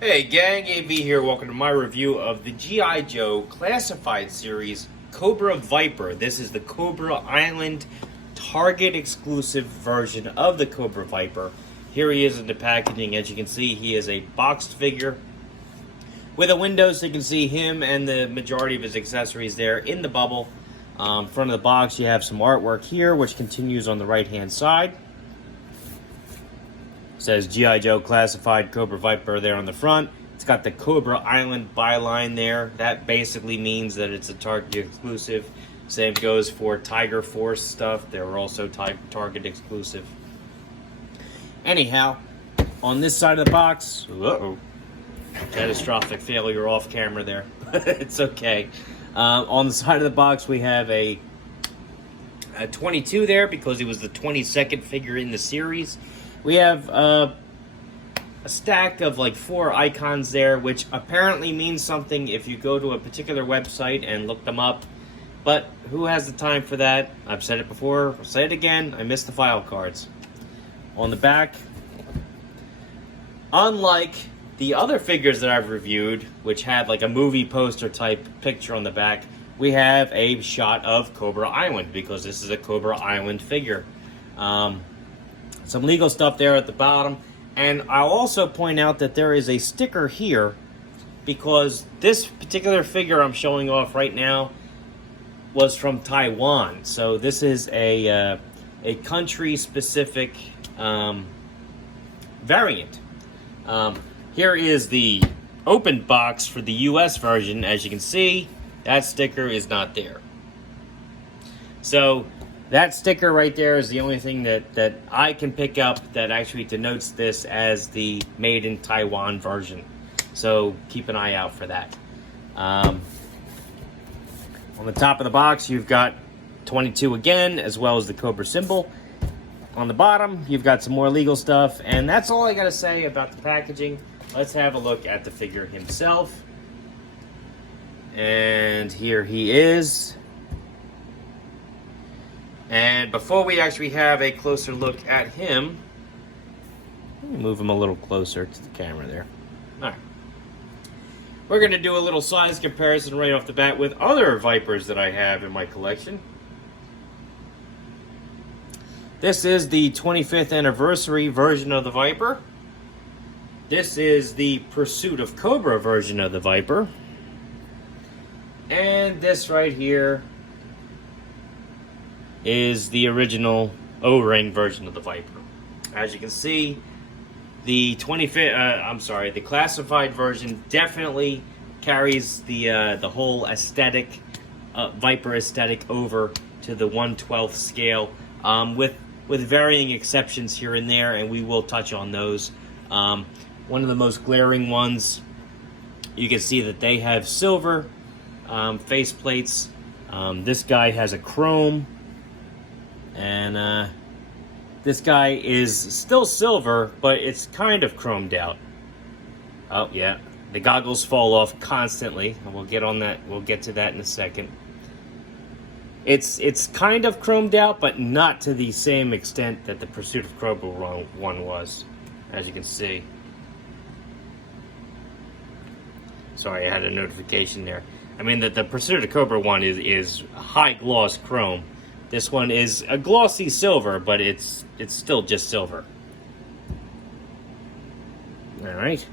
Hey gang, AV here. Welcome to my review of the G.I. Joe Classified Series Cobra Viper. This is the Cobra Island Target exclusive version of the Cobra Viper. Here he is in the packaging. As you can see, he is a boxed figure with a window so you can see him and the majority of his accessories there in the bubble. Front of the box, you have some artwork here, which continues on the right-hand side. Says G.I. Joe Classified Cobra Viper there on the front. It's got the Cobra Island byline there. That basically means that it's a Target exclusive. Same goes for Tiger Force stuff. They're also Target exclusive. Anyhow, on this side of the box, catastrophic failure off camera there. It's okay. On the side of the box, we have a 22 there because he was the 22nd figure in the series. We have a stack of like 4 icons there, which apparently means something if you go to a particular website and look them up. But who has the time for that? I've said it before, I'll say it again, I miss the file cards. On the back, unlike the other figures that I've reviewed, which had like a movie poster type picture on the back, we have a shot of Cobra Island because this is a Cobra Island figure. Some legal stuff there at the bottom. And I'll also point out that there is a sticker here because this particular figure I'm showing off right now was from Taiwan. So this is a country-specific variant. Here is the open box for the US version. As you can see, that sticker is not there. So that sticker right there is the only thing that I can pick up that actually denotes this as the made in Taiwan version. So keep an eye out for that. On the top of the box, you've got 22 again, as well as the Cobra symbol. On the bottom, you've got some more legal stuff. And that's all I got to say about the packaging. Let's have a look at the figure himself. And here he is. And before we actually have a closer look at him, let me move him a little closer to the camera there. All right. We're going to do a little size comparison right off the bat with other Vipers that I have in my collection. This is the 25th anniversary version of the Viper. This is the Pursuit of Cobra version of the Viper. And this right here is the original O-ring version of the Viper. As you can see, the the classified version definitely carries the whole aesthetic, Viper aesthetic over to the 1/12 scale, with varying exceptions here and there, and we will touch on those. One of the most glaring ones, you can see that they have silver face plates. This guy has a chrome. And this guy is still silver, but it's kind of chromed out. Oh, yeah. The goggles fall off constantly. And we'll get on that. We'll get to that in a second. It's kind of chromed out, but not to the same extent that the Pursuit of Cobra one was, as you can see. Sorry, I had a notification there. I mean, the Pursuit of Cobra one is high gloss chrome. This one is a glossy silver, but it's still just silver. All right.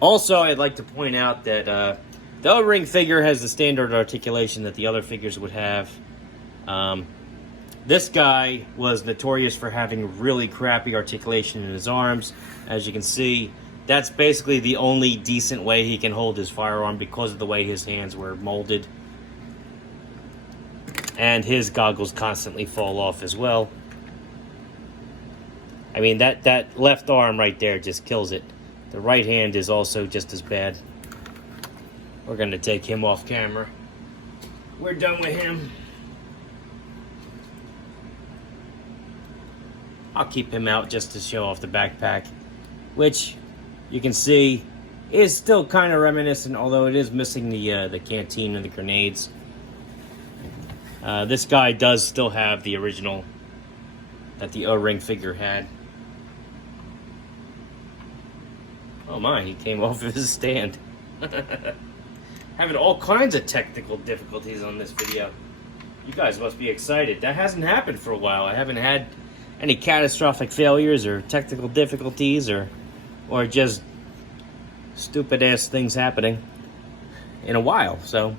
Also, I'd like to point out that the O-ring figure has the standard articulation that the other figures would have. This guy was notorious for having really crappy articulation in his arms. As you can see, that's basically the only decent way he can hold his firearm because of the way his hands were molded. And his goggles constantly fall off as well. I mean, that left arm right there just kills it. The right hand is also just as bad. We're going to take him off camera. We're done with him. I'll keep him out just to show off the backpack, which you can see is still kind of reminiscent, although it is missing the canteen and the grenades. This guy does still have the original that the O-ring figure had. Oh my, he came off of his stand. Having all kinds of technical difficulties on this video. You guys must be excited. That hasn't happened for a while. I haven't had any catastrophic failures or technical difficulties or just stupid ass things happening in a while. So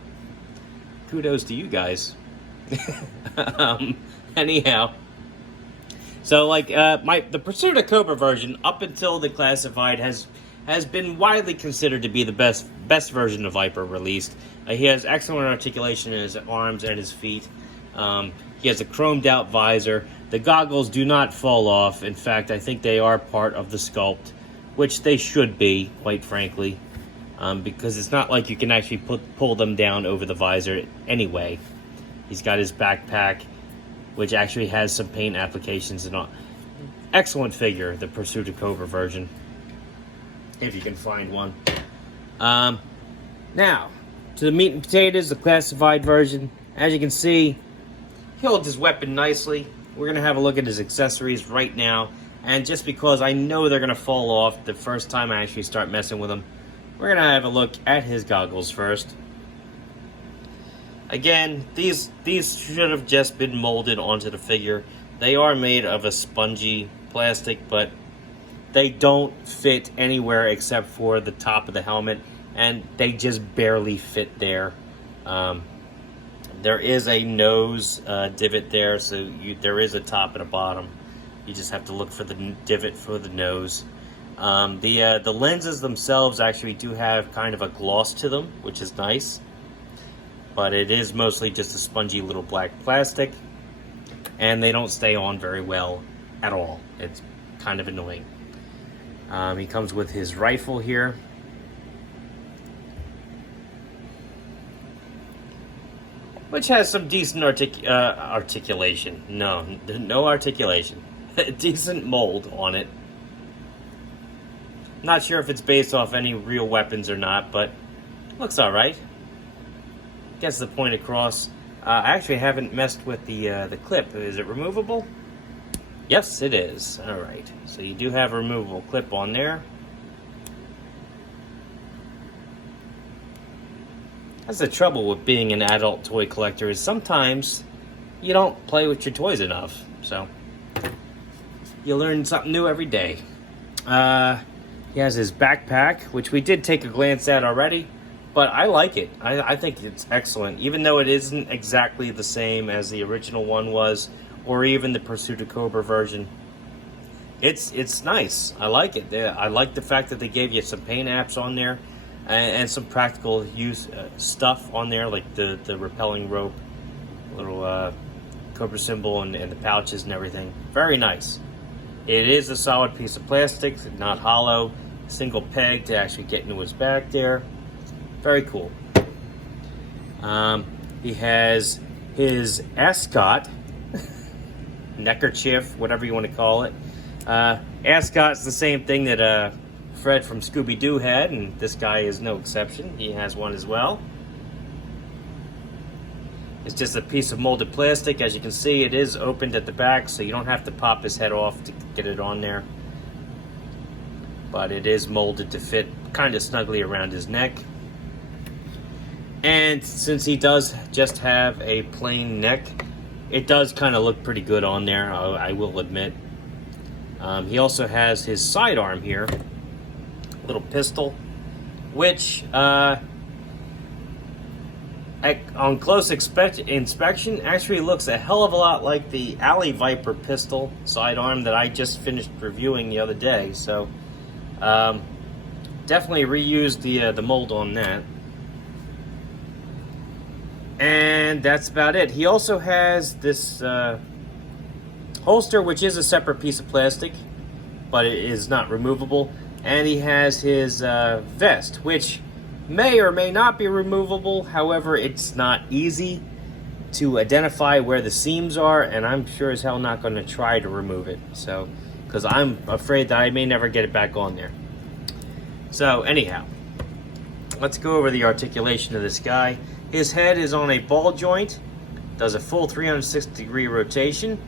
kudos to you guys. Anyhow, so like the Preorder Cobra version up until the classified has been widely considered to be the best version of Viper released. He has excellent articulation in his arms and his feet. He has a chromed out visor. The goggles do not fall off. In fact, I think they are part of the sculpt, which they should be, quite frankly, because it's not like you can actually pull them down over the visor anyway. He's got his backpack, which actually has some paint applications and all. Excellent figure, the Preorder Cobra version, if you can find one. Now, to the meat and potatoes, the classified version. As you can see, he holds his weapon nicely. We're going to have a look at his accessories right now. And just because I know they're going to fall off the first time I actually start messing with them, we're going to have a look at his goggles first. Again, these should have just been molded onto the figure. They are made of a spongy plastic, but they don't fit anywhere except for the top of the helmet, and they just barely fit there. There is a nose divot there, so there is a top and a bottom. You just have to look for the divot for the nose. The lenses themselves actually do have kind of a gloss to them, which is nice. But it is mostly just a spongy little black plastic, and they don't stay on very well at all. It's kind of annoying. He comes with his rifle here. Which has some decent articulation. No articulation. Decent mold on it. Not sure if it's based off any real weapons or not, but looks alright. Gets the point across. I actually haven't messed with the clip. Is it removable? Yes, it is. Alright. So you do have a removable clip on there. That's the trouble with being an adult toy collector, is sometimes you don't play with your toys enough. So you learn something new every day. He has his backpack, which we did take a glance at already, but I like it. I think it's excellent, even though it isn't exactly the same as the original one was, or even the Preorder Cobra version. It's nice. I like it. I like the fact that they gave you some paint apps on there, and some practical use stuff on there, like the repelling rope, little Cobra symbol, and the pouches and everything. Very nice. It is a solid piece of plastic, not hollow. Single peg to actually get into his back there. Very cool. He has his ascot, neckerchief, whatever you want to call it. Ascot's the same thing that Fred from Scooby-Doo had, and this guy is no exception. He has one as well. It's just a piece of molded plastic. As you can see, it is opened at the back, so you don't have to pop his head off to get it on there. But it is molded to fit kind of snugly around his neck. And since he does just have a plain neck, it does kind of look pretty good on there, I will admit. He also has his sidearm here, little pistol, which on close inspection actually looks a hell of a lot like the Alley Viper pistol sidearm that I just finished reviewing the other day. So definitely reused the mold on that. And that's about it. He also has this holster, which is a separate piece of plastic, but it is not removable. And he has his vest, which may or may not be removable. However, it's not easy to identify where the seams are, and I'm sure as hell not going to try to remove it. So, because I'm afraid that I may never get it back on there. So, anyhow, let's go over the articulation of this guy. His head is on a ball joint, does a full 360-degree rotation.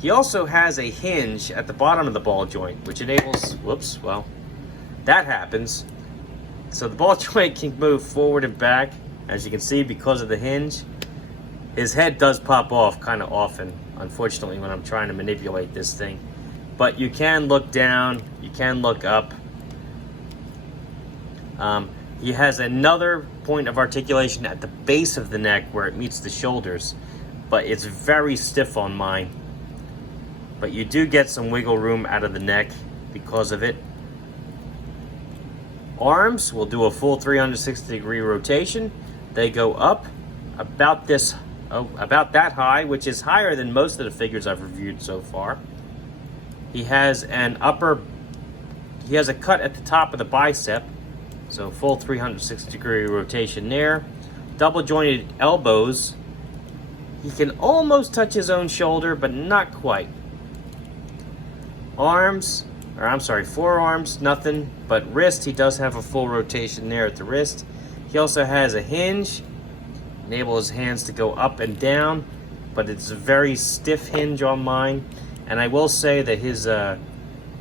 He also has a hinge at the bottom of the ball joint, which enables, that happens. So the ball joint can move forward and back, as you can see, because of the hinge. His head does pop off kind of often, unfortunately, when I'm trying to manipulate this thing. But you can look down, you can look up. He has another point of articulation at the base of the neck where it meets the shoulders, but it's very stiff on mine. But you do get some wiggle room out of the neck because of it. Arms will do a full 360-degree rotation. They go up about that high, which is higher than most of the figures I've reviewed so far. He has a cut at the top of the bicep, so full 360-degree rotation there. Double jointed elbows. He can almost touch his own shoulder, but not quite. Forearms, nothing, but wrist, he does have a full rotation there at the wrist. He also has a hinge, enable his hands to go up and down, but it's a very stiff hinge on mine. And I will say that his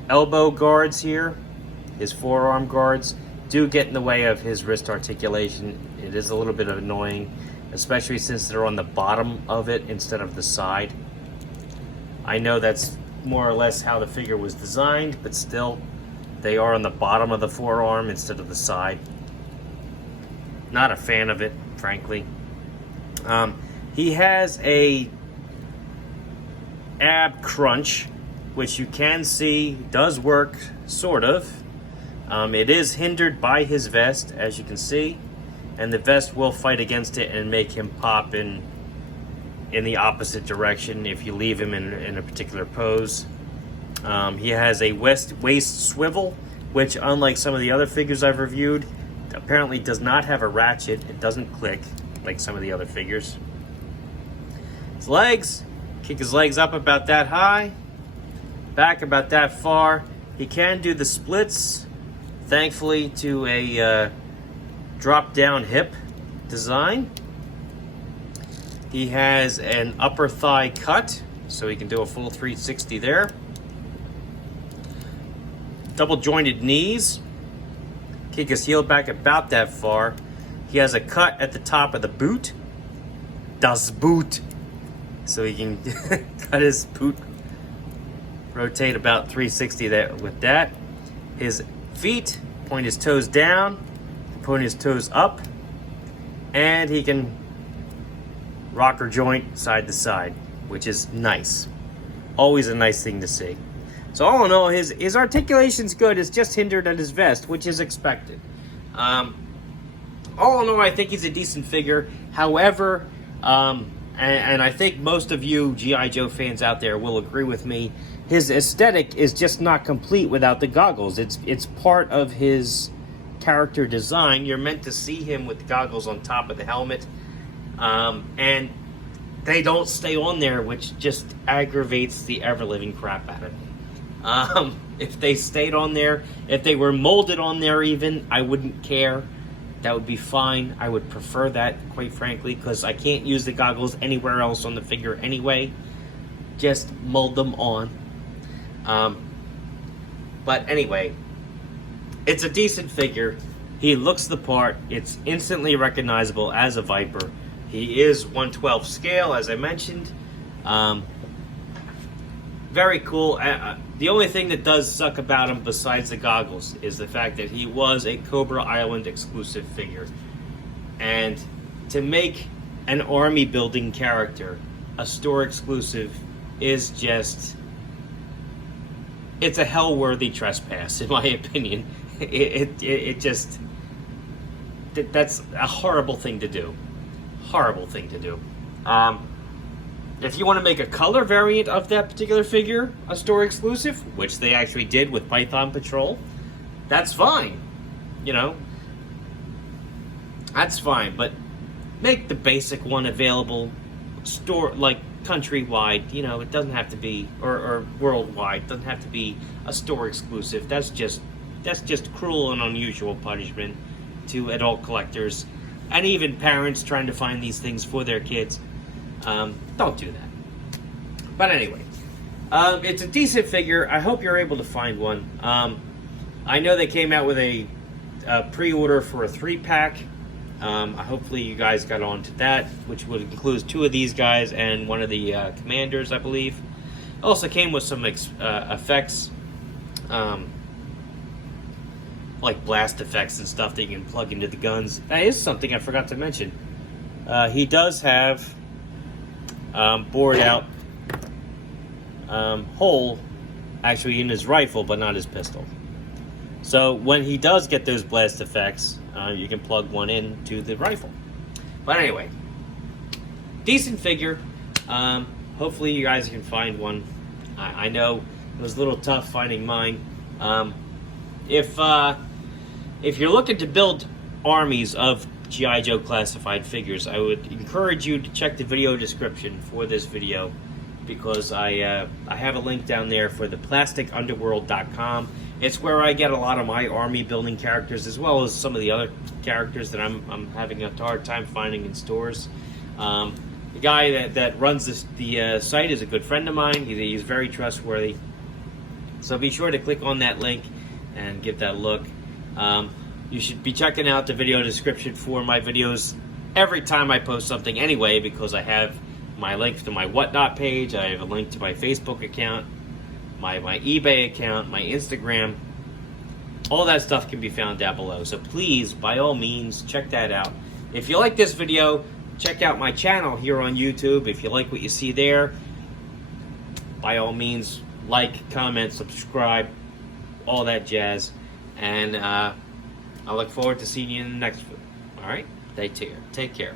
elbow guards here, his forearm guards, do get in the way of his wrist articulation. It is a little bit annoying, especially since they're on the bottom of it instead of the side. I know that's more or less how the figure was designed, but still, they are on the bottom of the forearm instead of the side. Not a fan of it, frankly. He has a ab crunch, which you can see does work, sort of. It is hindered by his vest, as you can see, and the vest will fight against it and make him pop in the opposite direction if you leave him in a particular pose. He has a waist swivel, which, unlike some of the other figures I've reviewed, apparently does not have a ratchet. It doesn't click like some of the other figures. His legs, kick his legs up about that high, back about that far. He can do the splits, thankfully, to a drop-down hip design. He has an upper thigh cut, so he can do a full 360 there. Double jointed knees. Kick his heel back about that far. He has a cut at the top of the boot. Das Boot. So he can cut his boot, rotate about 360 there with that. His feet, point his toes down, point his toes up, and he can rocker joint side to side, which is nice. Always a nice thing to see. So all in all, his articulation's good. It's just hindered at his vest, which is expected. All in all, I think he's a decent figure. However, and I think most of you G.I. Joe fans out there will agree with me, his aesthetic is just not complete without the goggles. It's part of his character design. You're meant to see him with the goggles on top of the helmet. And they don't stay on there, which just aggravates the ever-living crap out of me. If they stayed on there, if they were molded on there even, I wouldn't care. That would be fine. I would prefer that, quite frankly, because I can't use the goggles anywhere else on the figure anyway. Just mold them on. But anyway, it's a decent figure. He looks the part. It's instantly recognizable as a Viper. He is 1/12 scale, as I mentioned. Very cool. The only thing that does suck about him, besides the goggles, is the fact that he was a Cobra Island exclusive figure. And to make an army building character a store exclusive is just... it's a hell-worthy trespass, in my opinion. It just... that's a horrible thing to do. Horrible thing to do. If you want to make a color variant of that particular figure a store exclusive, which they actually did with Python Patrol, that's fine. You know, that's fine. But make the basic one available store, like, countrywide. You know, it doesn't have to be, or worldwide. It doesn't have to be a store exclusive. That's just cruel and unusual punishment to adult collectors and even parents trying to find these things for their kids. Don't do that. But anyway, it's a decent figure. I hope you're able to find one. I know they came out with a pre-order for a 3-pack. Hopefully you guys got on to that, which would include 2 of these guys and one of the commanders, I believe. Also came with some effects, like blast effects and stuff that you can plug into the guns. That is something I forgot to mention. He does have bored out hole actually in his rifle, but not his pistol. So when he does get those blast effects, you can plug one into the rifle. But anyway, decent figure. Hopefully you guys can find one. I know it was a little tough finding mine. If you're looking to build armies of G.I. Joe classified figures, I would encourage you to check the video description for this video, because I have a link down there for the plastikunderworld.com. It's where I get a lot of my army building characters, as well as some of the other characters that I'm having a hard time finding in stores. The guy that runs the site is a good friend of mine. He's very trustworthy. So be sure to click on that link and give that a look. You should be checking out the video description for my videos every time I post something anyway, because I have my link to my Whatnot page, I have a link to my Facebook account, my eBay account, my Instagram. All that stuff can be found down below. So please, by all means, check that out. If you like this video, check out my channel here on YouTube. If you like what you see there, by all means, like, comment, subscribe, all that jazz. And I look forward to seeing you in the next video. All right? Take care.